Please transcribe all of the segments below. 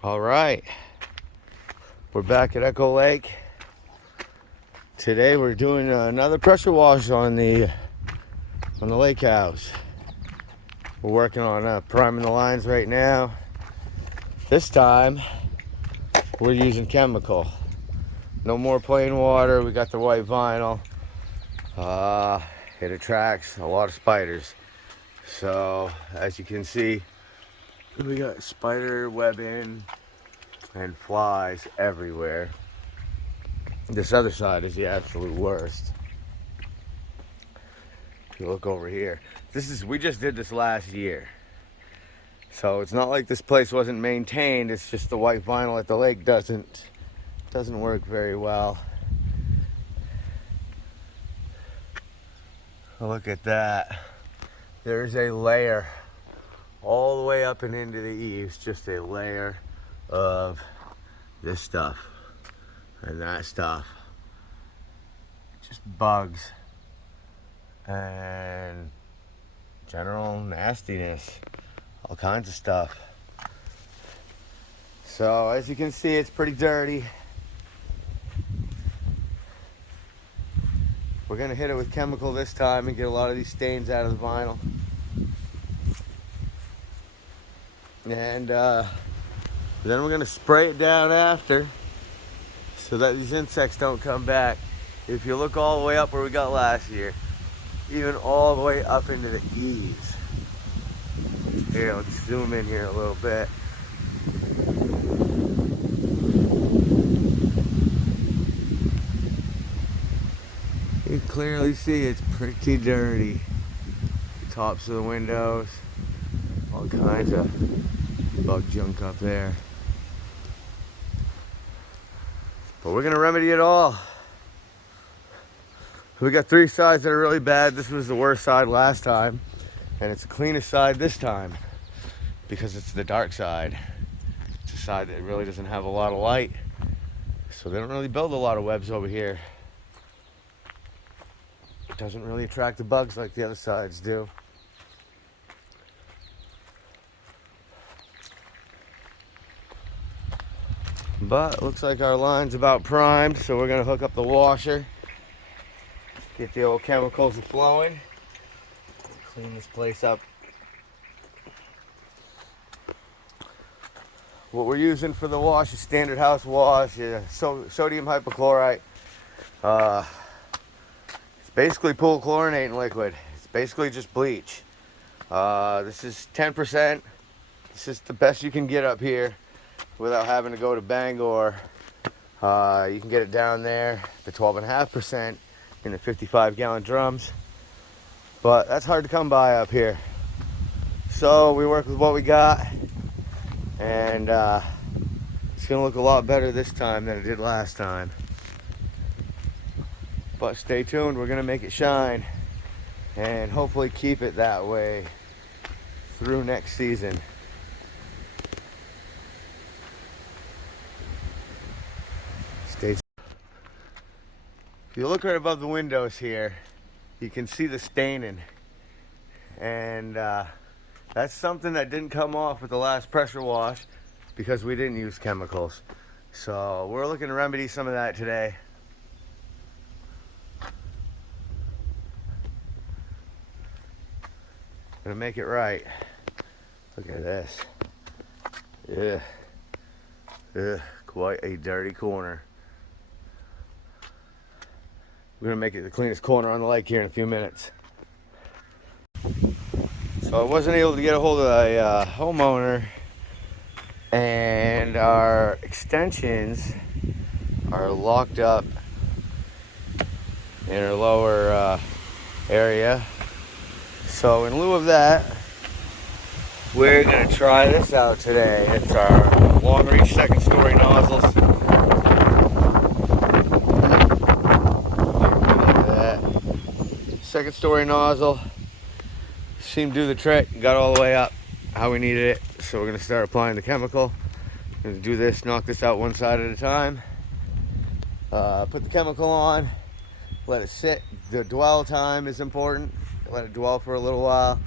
All right, we're back at Echo Lake. Today we're doing another pressure wash on the lake house. We're working on priming the lines right now. This time we're using chemical. No more plain water. We got the white vinyl. It attracts a lot of spiders. So as you can see, we got spider webbing and flies everywhere. This other side is the absolute worst. If you look over here, we just did this last year. So it's not like this place wasn't maintained. It's just the white vinyl at the lake doesn't work very well. Look at that. There's a layer all the way up and into the eaves, just a layer of this stuff and that stuff. Just bugs and general nastiness, all kinds of stuff. So as you can see, it's pretty dirty. We're gonna hit it with chemical this time and get a lot of these stains out of the vinyl. And then we're gonna spray it down after so that these insects don't come back. If you look all the way up where we got last year, even all the way up into the eaves. Here, let's zoom in here a little bit. You can clearly see it's pretty dirty. The tops of the windows, all kinds of bug junk up there. But we're gonna remedy it all. We got 3 sides that are really bad. This was the worst side last time, and it's the cleanest side this time because it's the dark side. It's a side that really doesn't have a lot of light, so they don't really build a lot of webs over here. It doesn't really attract the bugs like the other sides do. But it looks like our line's about primed, so we're gonna hook up the washer. Get the old chemicals flowing. Clean this place up. What we're using for the wash is standard house wash, sodium hypochlorite. It's basically pool chlorinating liquid. It's basically just bleach. This is 10%. This is the best you can get up here without having to go to Bangor. You can get it down there, the 12.5%. in the 55-gallon drums, but that's hard to come by up here. So we work with what we got, and it's gonna look a lot better this time than it did last time. But stay tuned, we're gonna make it shine and hopefully keep it that way through next season. Stay. If you look right above the windows here, you can see the staining, and that's something that didn't come off with the last pressure wash because we didn't use chemicals. So we're looking to remedy some of that today. Gonna make it right. Look at this. Yeah, quite a dirty corner. We're gonna make it the cleanest corner on the lake here in a few minutes. So I wasn't able to get a hold of a homeowner, and our extensions are locked up in our lower area. So in lieu of that, we're gonna try this out today. It's our long reach second story nozzles. Second story nozzle seemed to do the trick, got all the way up how we needed it. So we're gonna start applying the chemical. We're gonna do this, knock this out one side at a time. Put the chemical on, let it sit. The dwell time is important. Let it dwell for a little while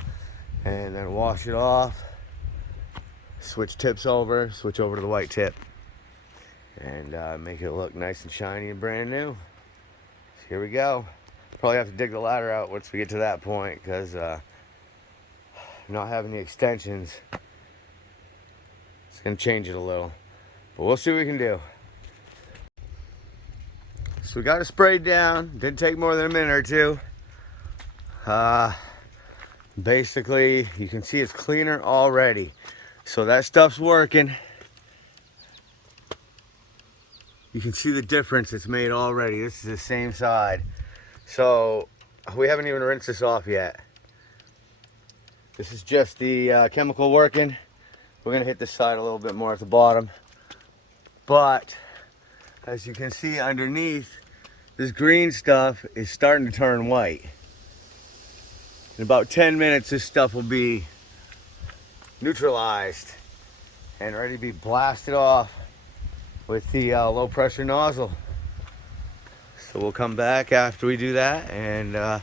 and then wash it off. switch tips over, switch over to the white tip, and make it look nice and shiny and brand new. So here we go. Probably have to dig the ladder out once we get to that point, because not having the extensions, it's going to change it a little. But we'll see what we can do. So we got it sprayed down. Didn't take more than a minute or two. Basically, you can see it's cleaner already. So that stuff's working. You can see the difference it's made already. This is the same side. So we haven't even rinsed this off yet. This is just the chemical working. We're gonna hit this side a little bit more at the bottom. But as you can see underneath, this green stuff is starting to turn white. In about 10 minutes, this stuff will be neutralized and ready to be blasted off with the low pressure nozzle. So we'll come back after we do that and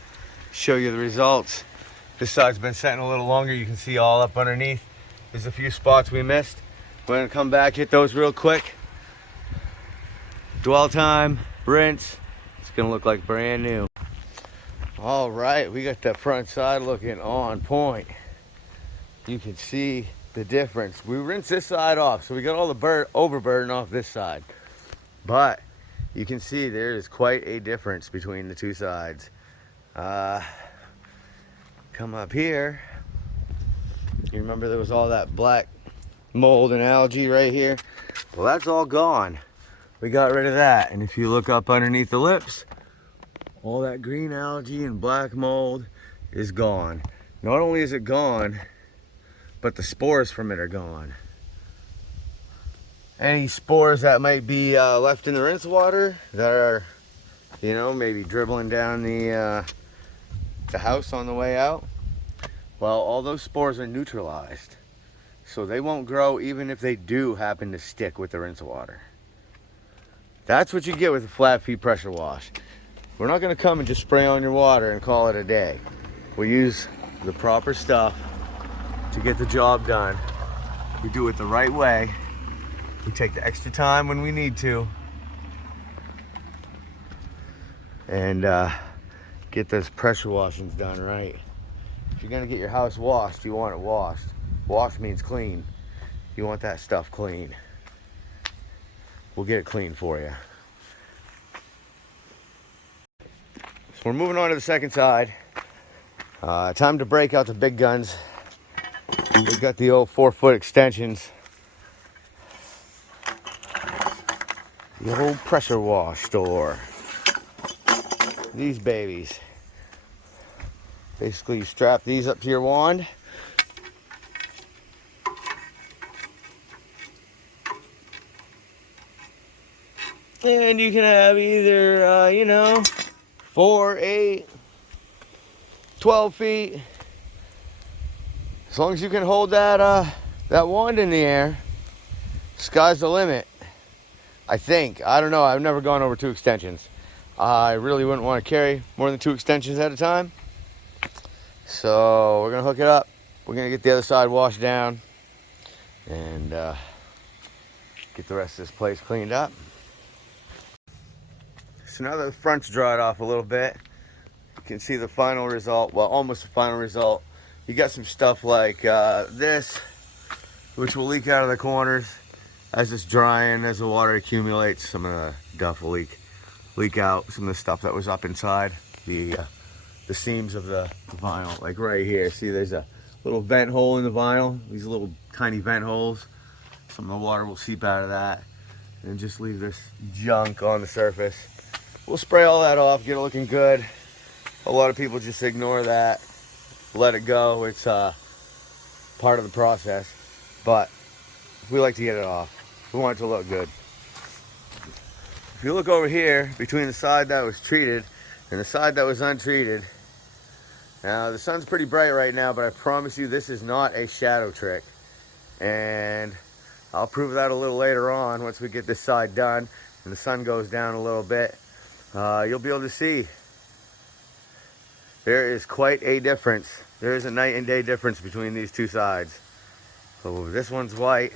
show you the results. This side's been setting a little longer. You can see all up underneath. There's a few spots we missed. We're gonna come back, hit those real quick. Dwell time, rinse. It's gonna look like brand new. All right, we got the front side looking on point. You can see the difference. We rinsed this side off, so we got all the overburden off this side. But you can see there is quite a difference between the two sides. Come up here. You remember there was all that black mold and algae right here? Well, that's all gone. We got rid of that. And if you look up underneath the lips, all that green algae and black mold is gone. Not only is it gone, but the spores from it are gone. Any spores that might be left in the rinse water that are, you know, maybe dribbling down the house on the way out, well, all those spores are neutralized. So they won't grow even if they do happen to stick with the rinse water. That's what you get with a flat fee pressure wash. We're not gonna come and just spray on your water and call it a day. We use the proper stuff to get the job done. We do it the right way. We take the extra time when we need to. And get those pressure washings done right. If you're gonna get your house washed, you want it washed. Wash means clean. You want that stuff clean. We'll get it clean for you. So we're moving on to the second side. Time to break out the big guns. We've got the old 4-foot extensions. The old pressure wash store. These babies. Basically, you strap these up to your wand. And you can have either, you know, 4, 8, 12 feet. As long as you can hold that that wand in the air, sky's the limit. I think. I don't know. I've never gone over 2 extensions. I really wouldn't want to carry more than 2 extensions at a time. So we're going to hook it up. We're going to get the other side washed down and get the rest of this place cleaned up. So now that the front's dried off a little bit, you can see the final result. Well, almost the final result. You got some stuff like this, which will leak out of the corners as it's drying. As the water accumulates, some of the duff will leak out. Some of the stuff that was up inside the seams of the vinyl, like right here. See, there's a little vent hole in the vinyl. These little tiny vent holes. Some of the water will seep out of that and just leave this junk on the surface. We'll spray all that off, get it looking good. A lot of people just ignore that, let it go. It's part of the process, but we like to get it off. We want it to look good. If you look over here, between the side that was treated and the side that was untreated, now the sun's pretty bright right now, but I promise you this is not a shadow trick. And I'll prove that a little later on once we get this side done and the sun goes down a little bit. You'll be able to see there is quite a difference. There is a night and day difference between these two sides. So this one's white.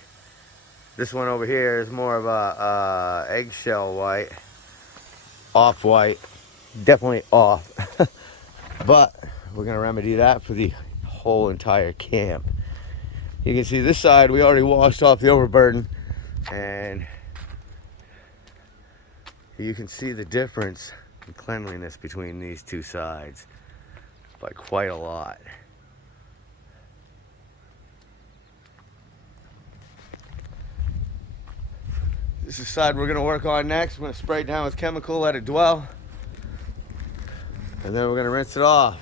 This one over here is more of a eggshell white, off-white, definitely off. But we're gonna remedy that for the whole entire camp. You can see this side we already washed off the overburden, and you can see the difference in cleanliness between these two sides by quite a lot. This is the side we're gonna work on next. We're gonna spray it down with chemical, let it dwell, and then we're gonna rinse it off.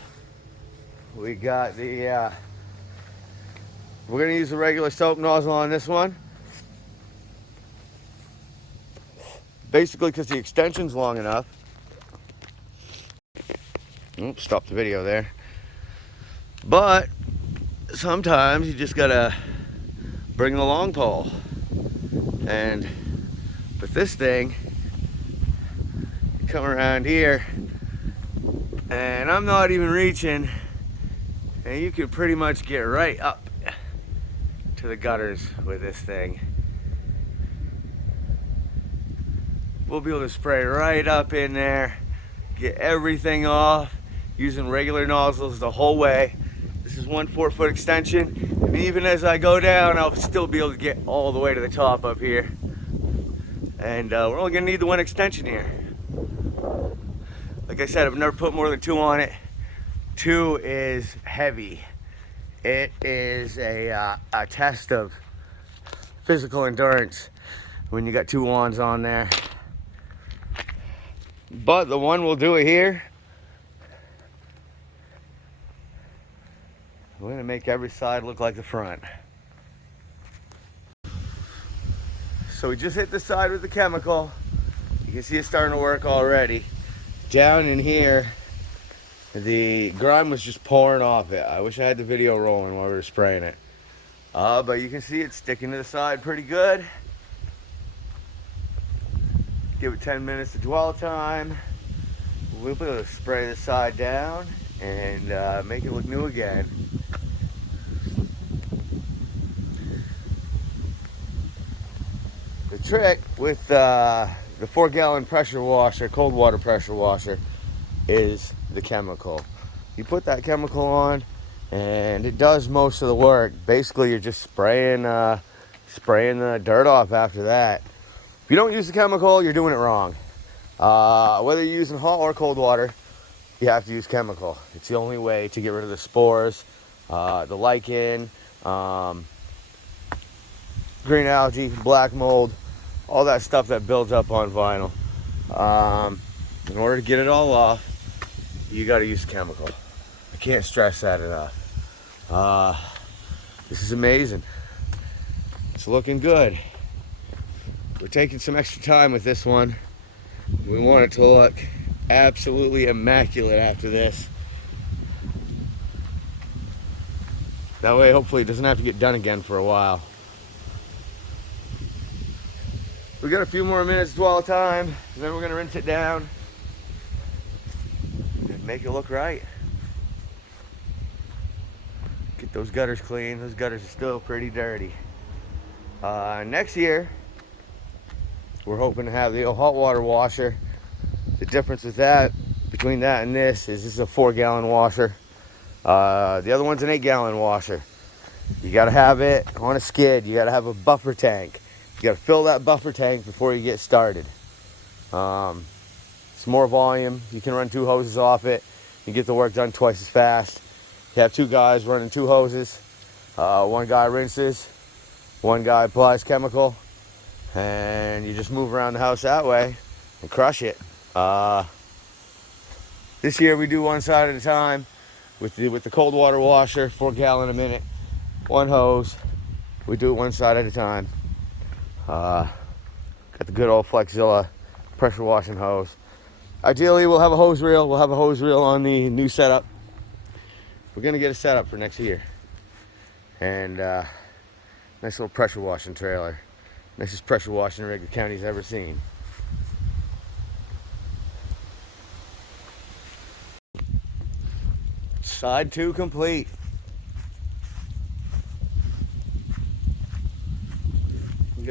We got the, we're gonna use the regular soap nozzle on this one. Basically because the extension's long enough. Oops, stop the video there. But sometimes you just gotta bring the long pole. And with this thing, you come around here, and I'm not even reaching, and you can pretty much get right up to the gutters with this thing. We'll be able to spray right up in there, get everything off using regular nozzles the whole way. This is 1 4-foot extension, and even as I go down, I'll still be able to get all the way to the top up here. And we're only gonna need the one extension here. Like I said, I've never put more than 2 on it. 2 is heavy. It is a test of physical endurance when you got 2 wands on there. But the one will do it here. We're gonna make every side look like the front. So we just hit the side with the chemical. You can see it's starting to work already. Down in here, the grime was just pouring off it. I wish I had the video rolling while we were spraying it. But you can see it's sticking to the side pretty good. Give it 10 minutes of dwell time. We'll be able to spray the side down and make it look new again. The trick with the 4-gallon pressure washer, cold water pressure washer, is the chemical. You put that chemical on and it does most of the work. Basically you're just spraying the dirt off after that. If you don't use the chemical, you're doing it wrong. Whether you're using hot or cold water, you have to use chemical. It's the only way to get rid of the spores, the lichen, green algae, black mold, all that stuff that builds up on vinyl. In order to get it all off, you got to use chemical. I can't stress that enough. This is amazing. It's looking good. We're taking some extra time with this one. We want it to look absolutely immaculate after this. That way, hopefully, it doesn't have to get done again for a while. We got a few more minutes dwell time, and then we're gonna rinse it down and make it look right. Get those gutters clean. Those gutters are still pretty dirty. Next year, we're hoping to have the hot water washer. The difference with that, between that and this is a 4-gallon washer. The other one's an 8-gallon washer. You gotta have it on a skid. You gotta have a buffer tank. You gotta fill that buffer tank before you get started. It's more volume. You can run 2 hoses off it. You get the work done twice as fast. You have 2 guys running 2 hoses. One guy rinses, one guy applies chemical, and you just move around the house that way and crush it. This year we do one side at a time with the cold water washer, 4 gallon a minute, 1 hose. We do it one side at a time. Got the good old Flexzilla pressure washing hose. Ideally, we'll have a hose reel. We'll have a hose reel on the new setup. We're gonna get a setup for next year. And nice little pressure washing trailer. Nicest pressure washing rig the county's ever seen. Side 2 complete.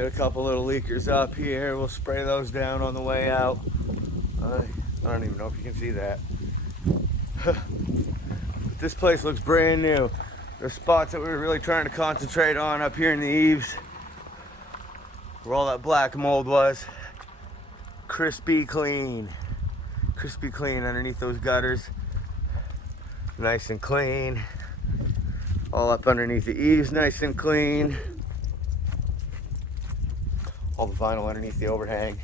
Got a couple little leakers up here. We'll spray those down on the way out. I don't even know if you can see that. This place looks brand new. There's spots that we were really trying to concentrate on up here in the eaves, where all that black mold was. Crispy clean underneath those gutters. Nice and clean. All up underneath the eaves, nice and clean. All the vinyl underneath the overhang,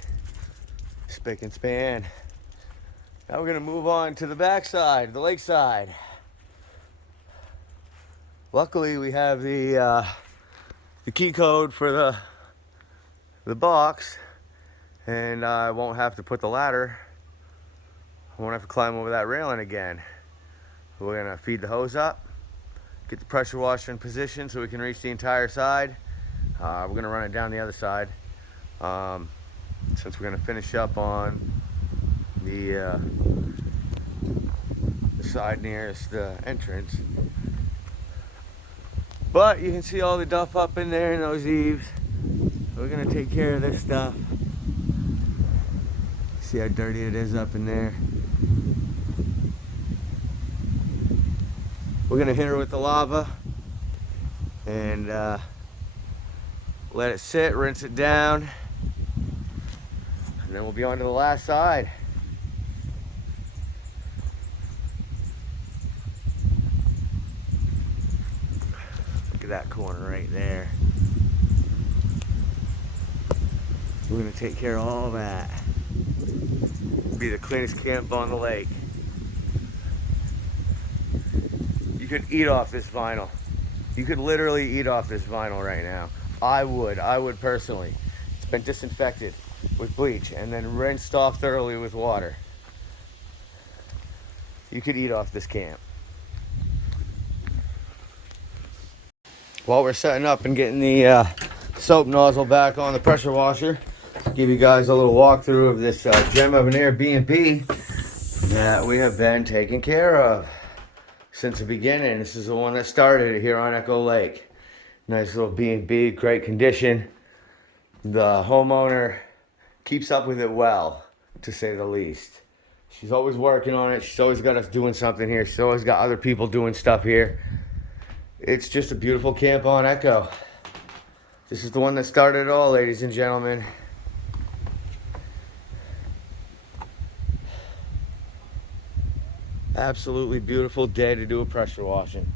spick and span. Now we're gonna move on to the backside, the lakeside. Luckily, we have the key code for the box, and I won't have to put the ladder. I won't have to climb over that railing again. We're gonna feed the hose up, get the pressure washer in position so we can reach the entire side. We're gonna run it down the other side, since we're gonna finish up on the side nearest the entrance. But you can see all the duff up in there in those eaves. We're gonna take care of this stuff. See how dirty it is up in there. We're gonna hit her with the lava and let it sit, rinse it down, and then we'll be on to the last side. Look at that corner right there. We're gonna take care of all that. Be the cleanest camp on the lake. You could eat off this vinyl. You could literally eat off this vinyl right now. I would personally. It's been disinfected with bleach and then rinsed off thoroughly with water. You could eat off this camp. While we're setting up and getting the soap nozzle back on the pressure washer, give you guys a little walkthrough of this gem of an Airbnb that we have been taking care of since the beginning. This is the one that started here on Echo Lake. Nice little B&B, great condition. The homeowner keeps up with it well, to say the least. She's always working on it. She's always got us doing something here. She's always got other people doing stuff here. It's just a beautiful camp on Echo. This is the one that started it all, ladies and gentlemen. Absolutely beautiful day to do a pressure washing.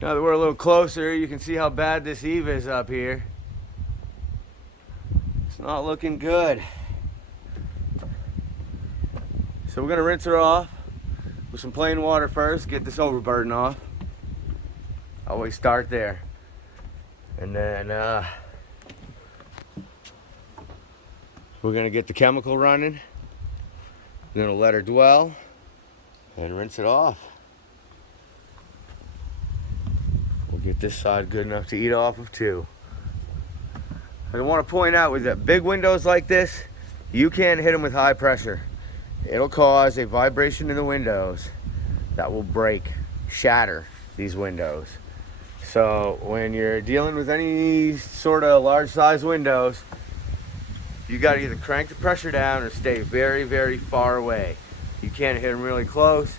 Now that we're a little closer, you can see how bad this eave is up here. It's not looking good. So we're gonna rinse her off with some plain water first, get this overburden off. Always start there. And then we're gonna get the chemical running. We're gonna let her dwell and rinse it off. We'll get this side good enough to eat off of too. I want to point out with big windows like this, you can't hit them with high pressure. It'll cause a vibration in the windows that will break, shatter these windows. So when you're dealing with any sort of large size windows, you got to either crank the pressure down or stay very, very far away. You can't hit them really close.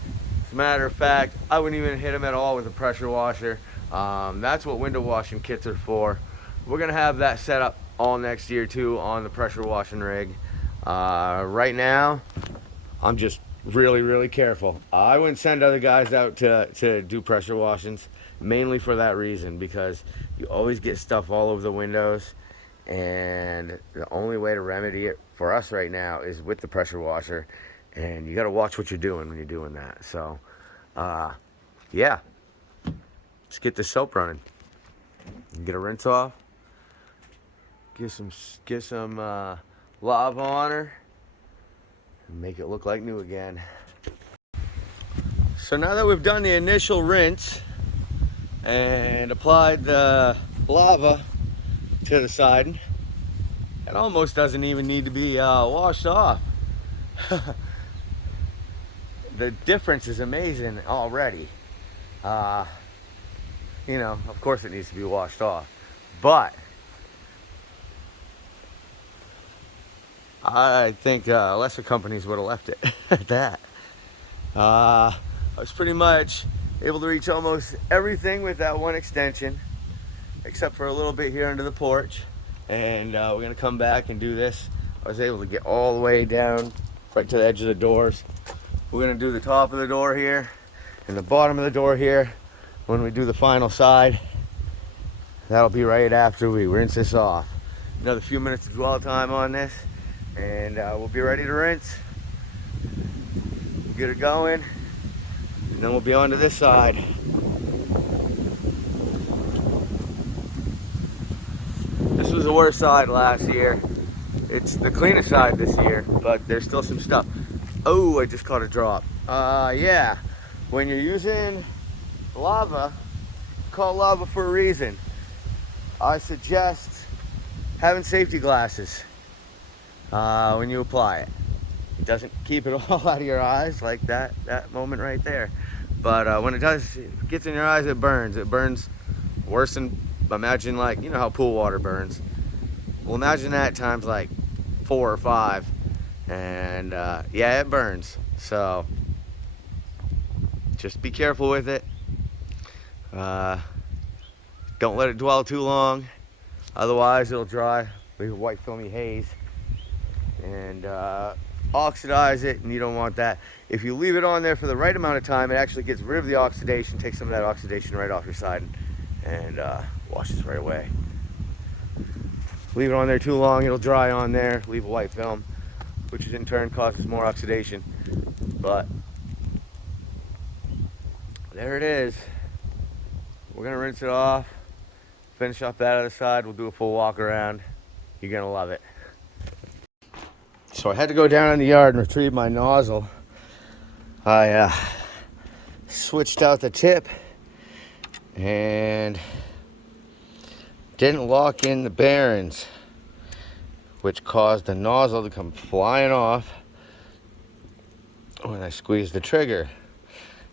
As a matter of fact, I wouldn't even hit them at all with a pressure washer. That's what window washing kits are for. We're gonna have that set up all next year too on the pressure washing rig. Right now, I'm just really, really careful. I wouldn't send other guys out to do pressure washings, mainly for that reason, because you always get stuff all over the windows. And the only way to remedy it for us right now is with the pressure washer, and you got to watch what you're doing when you're doing that. So yeah, let's get the soap running, get a rinse off, get some lava on her and make it look like new again. So now that we've done the initial rinse and applied the lava to the siding, it almost doesn't even need to be washed off. The difference is amazing already. you know, of course it needs to be washed off. But I think lesser companies would have left it at that. I was pretty much able to reach almost everything with that one extension, except for a little bit here under the porch. And we're gonna come back and do this. I was able to get all the way down right to the edge of the doors. We're gonna do the top of the door here and the bottom of the door here when we do the final side. That'll be right after we rinse this off. Another few minutes of dwell time on this, and we'll be ready to rinse. Get it going, and then we'll be on to this side. This was the worst side last year. It's the cleanest side this year, but there's still some stuff. Oh, I just caught a drop. Yeah, when you're using lava, call lava for a reason. I suggest having safety glasses when you apply it. It doesn't keep it all out of your eyes like that moment right there. But when it does, it gets in your eyes, it burns. It burns worse than, imagine, like, you know how pool water burns. Well, imagine that times like 4 or 5. And yeah, it burns. So just be careful with it. Don't let it dwell too long, otherwise it'll dry, leave a white filmy haze, and oxidize it, and you don't want that. If you leave it on there for the right amount of time, it actually gets rid of the oxidation, takes some of that oxidation right off your side, and washes right away. Leave it on there too long, it'll dry on there, leave a white film, which in turn causes more oxidation. But there it is. We're gonna rinse it off, finish up that other side, we'll do a full walk around. You're gonna love it. So I had to go down in the yard and retrieve my nozzle. I switched out the tip and didn't lock in the bearings, which caused the nozzle to come flying off when I squeezed the trigger.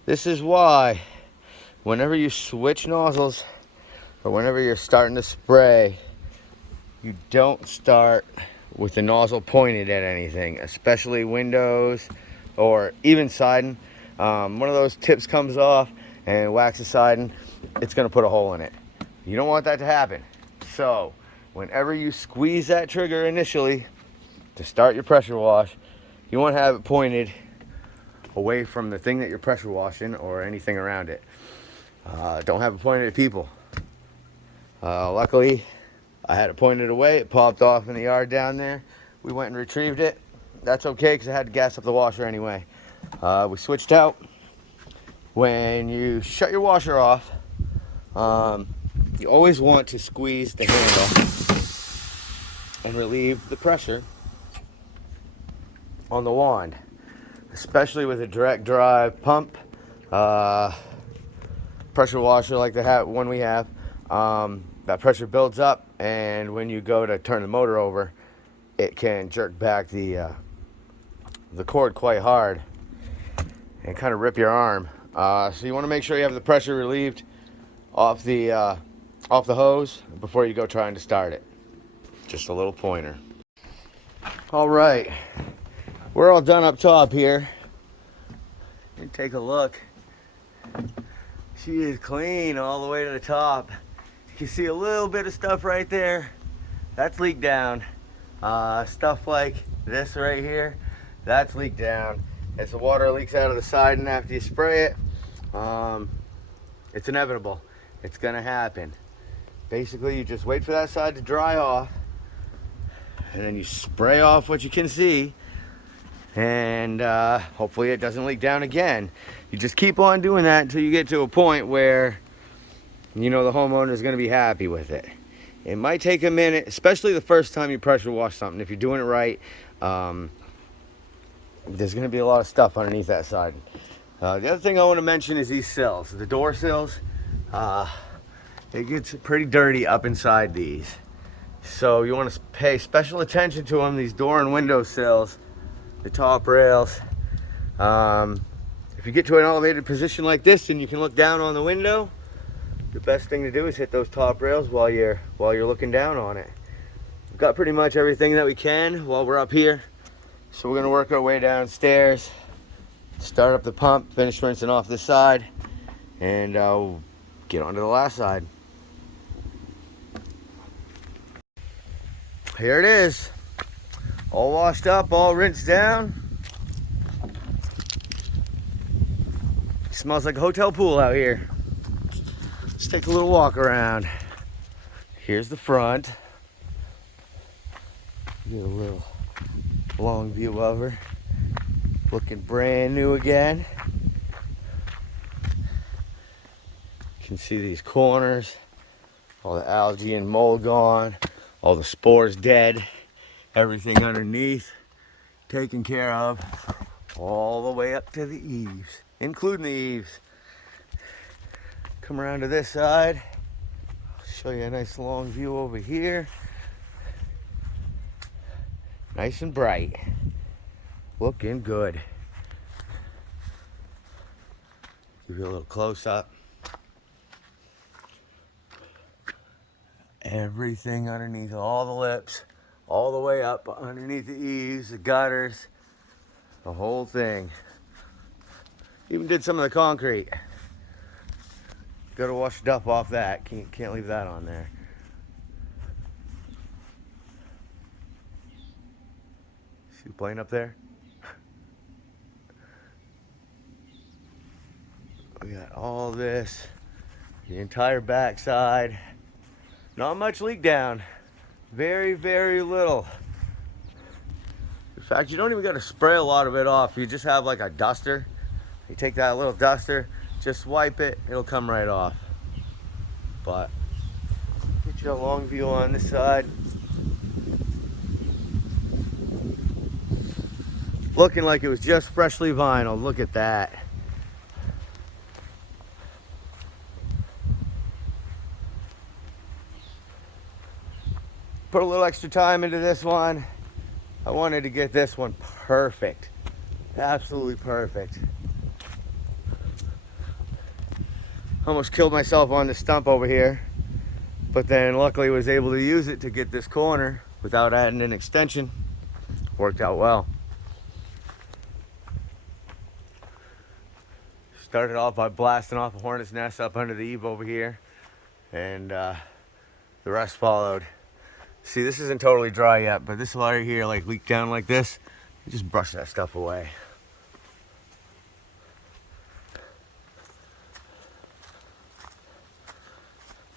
This is why whenever you switch nozzles or whenever you're starting to spray, you don't start with the nozzle pointed at anything, especially windows or even siding. One of those tips comes off and whacks the siding, it's gonna put a hole in it. You don't want that to happen. So whenever you squeeze that trigger initially to start your pressure wash, you want to have it pointed away from the thing that you're pressure washing or anything around it. Don't have it pointed at people. Luckily, I had it pointed away. It popped off in the yard down there. We went and retrieved it. That's okay because I had to gas up the washer anyway. We switched out. When you shut your washer off, you always want to squeeze the handle and relieve the pressure on the wand, especially with a direct drive pump, pressure washer like the one we have. That pressure builds up, and when you go to turn the motor over, it can jerk back the cord quite hard and kind of rip your arm. So you want to make sure you have the pressure relieved off the hose before you go trying to start it. Just a little pointer. All right, we're all done up top here. You take a look. She is clean all the way to the top. You can see a little bit of stuff right there. That's leaked down. Stuff like this right here, that's leaked down. As the water leaks out of the siding after you spray it, it's inevitable. It's gonna happen. Basically, you just wait for that side to dry off, and then you spray off what you can see, and hopefully it doesn't leak down again. You just keep on doing that until you get to a point where you know the homeowner is going to be happy with it. It might take a minute, especially the first time you pressure wash something. If you're doing it right, there's going to be a lot of stuff underneath that side. The other thing I want to mention is these sills, the door sills. It gets pretty dirty up inside these, so you want to pay special attention to them. These door and window sills, the top rails. If you get to an elevated position like this and you can look down on the window, the best thing to do is hit those top rails while you're looking down on it. We've got pretty much everything that we can while we're up here. So we're gonna work our way downstairs, start up the pump, finish rinsing off this side, and get onto the last side. Here it is, all washed up, all rinsed down. Smells like a hotel pool out here. Let's take a little walk around. Here's the front. Get a little long view of her. Looking brand new again. You can see these corners, all the algae and mold gone, all the spores dead, everything underneath taken care of, all the way up to the eaves, including the eaves. Come around to this side. I'll show you a nice long view over here. Nice and bright. Looking good. Give you a little close up. Everything underneath, all the lips, all the way up underneath the eaves, the gutters, the whole thing. Even did some of the concrete. Gotta wash the duff off that. Can't leave that on there. See the plane up there? We got all this, the entire backside. Not much leak down. Very, very little. In fact, you don't even gotta spray a lot of it off. You just have like a duster. You take that little duster, just wipe it, it'll come right off. But get you a long view on this side. Looking like it was just freshly vinyl. Look at that. Put a little extra time into this one. I wanted to get this one perfect. Absolutely perfect. Almost killed myself on the stump over here, but then luckily was able to use it to get this corner without adding an extension. Worked out well. Started off by blasting off a hornet's nest up under the eave over here, and the rest followed. See, this isn't totally dry yet, but this water here like leaked down like this. You just brush that stuff away.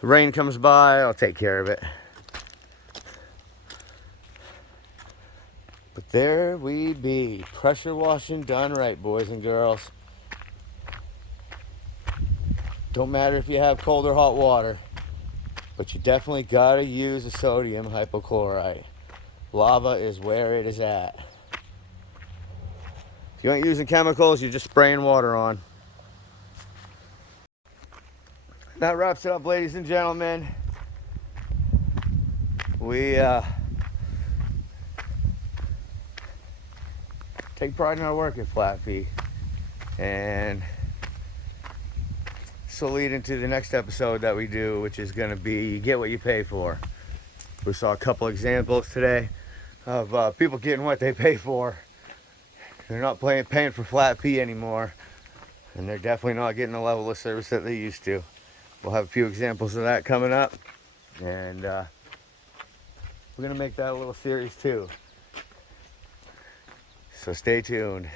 The rain comes by, I'll take care of it. But there we be, pressure washing done right, boys and girls. Don't matter if you have cold or hot water, but you definitely gotta use a sodium hypochlorite. Lava is where it is at. If you ain't using chemicals, you're just spraying water on. That wraps it up, ladies and gentlemen. We take pride in our work at Flat Fee, and this will lead into the next episode that we do, which is going to be you get what you pay for. We saw a couple examples today of people getting what they pay for. They're not paying for Flat Fee anymore, and they're definitely not getting the level of service that they used to. We'll have a few examples of that coming up, and we're going to make that a little series too. So stay tuned.